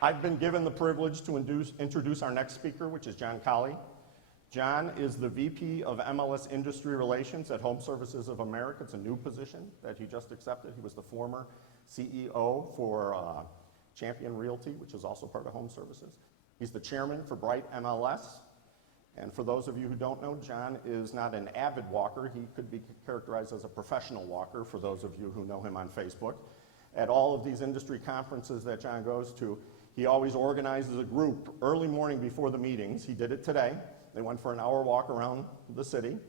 I've been given the privilege to introduce our next speaker, which is John Coile. John is the VP of MLS Industry Relations at Home Services of America. It's a new position that he just accepted. He was the former CEO for Champion Realty, which is also part of Home Services. He's the chairman for Bright MLS. And for those of you who don't know, John is not an avid walker. He could be characterized as a professional walker for those of you who know him on Facebook. At all of these industry conferences that John goes to, he always organizes a group early morning before the meetings. He did it today. They went for an hour walk around the city.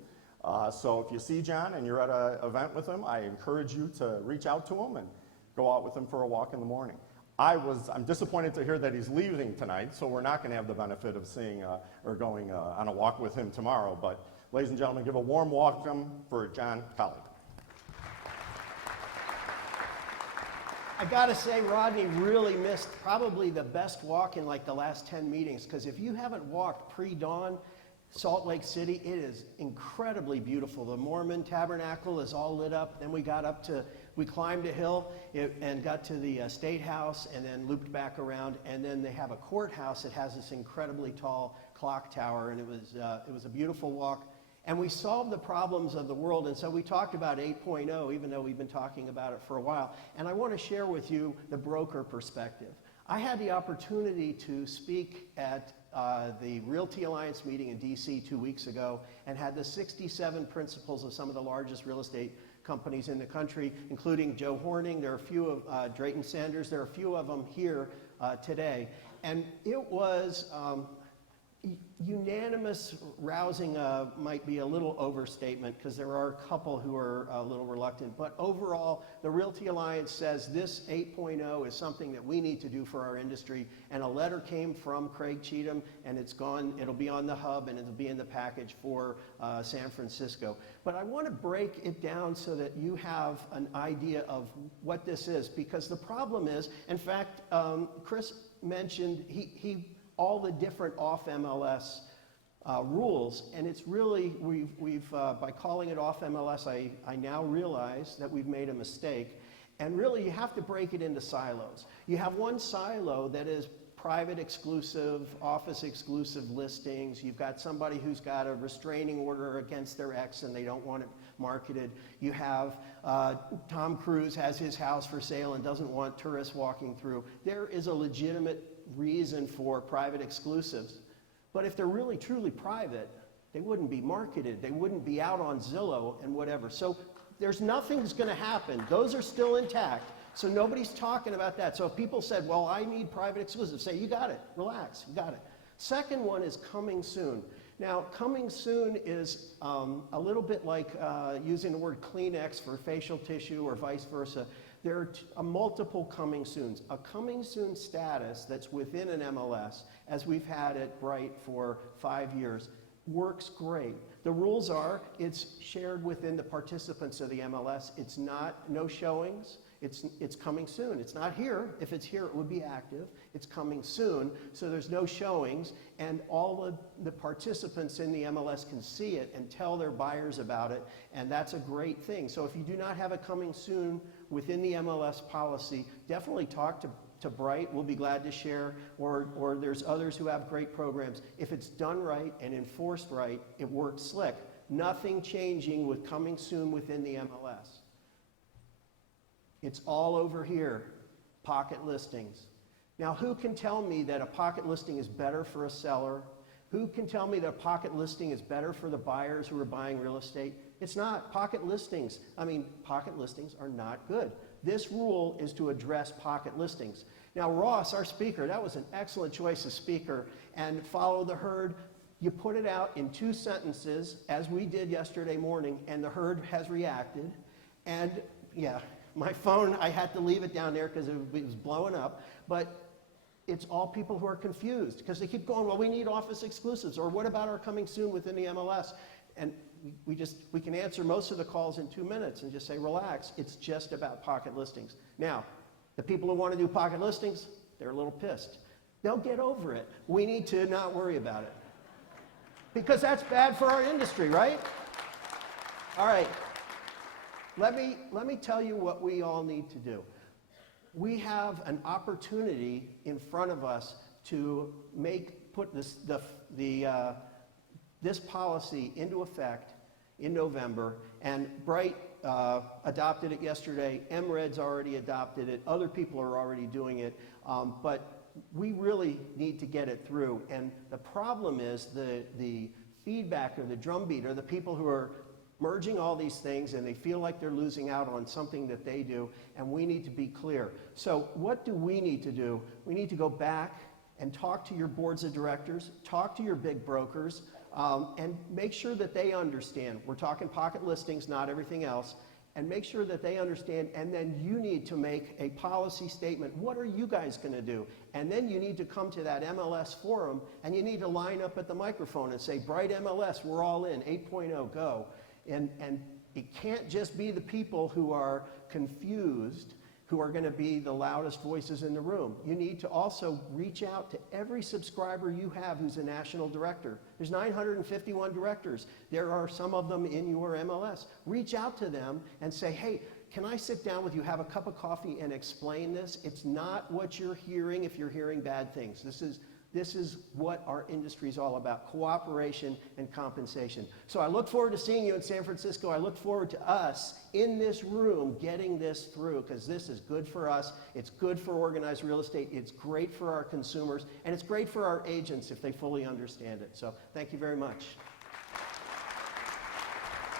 So if you see John and you're at an event with him, I encourage you to reach out to him and go out with him for a walk in the morning. I'm disappointed to hear that he's leaving tonight, so we're not going to have the benefit of seeing or going on a walk with him tomorrow. But ladies and gentlemen, give a warm welcome for John Coile. I gotta say, Rodney really missed probably the best walk in like the last 10 meetings, because if you haven't walked pre-dawn Salt Lake City, it is incredibly beautiful. The Mormon Tabernacle is all lit up. Then we climbed a hill and got to the State House and then looped back around. And then they have a courthouse that has this incredibly tall clock tower, and it was a beautiful walk. And we solved the problems of the world, and so we talked about 8.0, even though we've been talking about it for a while. And I want to share with you the broker perspective. I had the opportunity to speak at the Realty Alliance meeting in DC 2 weeks ago and had the 67 principals of some of the largest real estate companies in the country, including Joe Horning. There are a few of Drayton Sanders. There are a few of them here today. And it was unanimous. Rousing might be a little overstatement because there are a couple who are a little reluctant, but overall the Realty Alliance says this 8.0 is something that we need to do for our industry, and a letter came from Craig Cheatham, and it'll be on the hub and it'll be in the package for San Francisco. But I want to break it down so that you have an idea of what this is, because the problem is, in fact, Chris mentioned all the different off MLS rules, and it's really, we've by calling it off MLS, I now realize that we've made a mistake, and really you have to break it into silos. You have one silo that is private exclusive, office exclusive listings. You've got somebody who's got a restraining order against their ex and they don't want it marketed. You have Tom Cruise has his house for sale and doesn't want tourists walking through. There is a legitimate reason for private exclusives, but if they're really truly private, they wouldn't be marketed. They wouldn't be out on Zillow and whatever. So there's nothing that's going to happen. Those are still intact. So nobody's talking about that. So if people said, well, I need private exclusive, say, you got it, relax, you got it. Second one is coming soon. Now, coming soon is a little bit like using the word Kleenex for facial tissue or vice versa. There are multiple coming soons. A coming soon status that's within an MLS, as we've had at Bright for 5 years, works great. The rules are, it's shared within the participants of the MLS. It's not, no showings. It's coming soon. It's not here. If it's here, it would be active. It's coming soon, so there's no showings, and all the participants in the MLS can see it and tell their buyers about it, and that's a great thing. So if you do not have a coming soon within the MLS policy, definitely talk to Bright. We'll be glad to share, or there's others who have great programs. If it's done right and enforced right, it works slick. Nothing changing with coming soon within the MLS. It's all over here, pocket listings. Now, who can tell me that a pocket listing is better for a seller? Who can tell me that a pocket listing is better for the buyers who are buying real estate? It's not. Pocket listings are not good. This rule is to address pocket listings. Now, Ross, our speaker, that was an excellent choice of speaker, and follow the herd. You put it out in 2 sentences, as we did yesterday morning, and the herd has reacted. And yeah, my phone, I had to leave it down there because it was blowing up, but it's all people who are confused because they keep going, well, we need office exclusives, or what about our coming soon within the MLS? And we can answer most of the calls in 2 minutes and just say, relax, it's just about pocket listings. Now, the people who want to do pocket listings, they're a little pissed. They'll get over it. We need to not worry about it because that's bad for our industry, right? All right. Let me tell you what we all need to do. we have an opportunity in front of us to put this policy into effect in November, and Bright adopted it yesterday. MRED's already adopted it. Other people are already doing it, but we really need to get it through. And the problem is the feedback or the drumbeat are the people who are merging all these things, and they feel like they're losing out on something that they do, and we need to be clear. So what do we need to do? We need to go back and talk to your boards of directors, talk to your big brokers, and make sure that they understand. We're talking pocket listings, not everything else, and make sure that they understand, and then you need to make a policy statement. What are you guys going to do? And then you need to come to that MLS forum, and you need to line up at the microphone and say, Bright MLS, we're all in, 8.0, go. And it can't just be the people who are confused who are going to be the loudest voices in the room. You need to also reach out to every subscriber you have who's a national director. There's 951 directors. There are some of them in your MLS. Reach out to them and say, hey, can I sit down with you, have a cup of coffee, and explain this? It's not what you're hearing if you're hearing bad things. This is what our industry is all about, cooperation and compensation. So I look forward to seeing you in San Francisco. I look forward to us in this room getting this through, because this is good for us. It's good for organized real estate. It's great for our consumers, and it's great for our agents if they fully understand it. So thank you very much.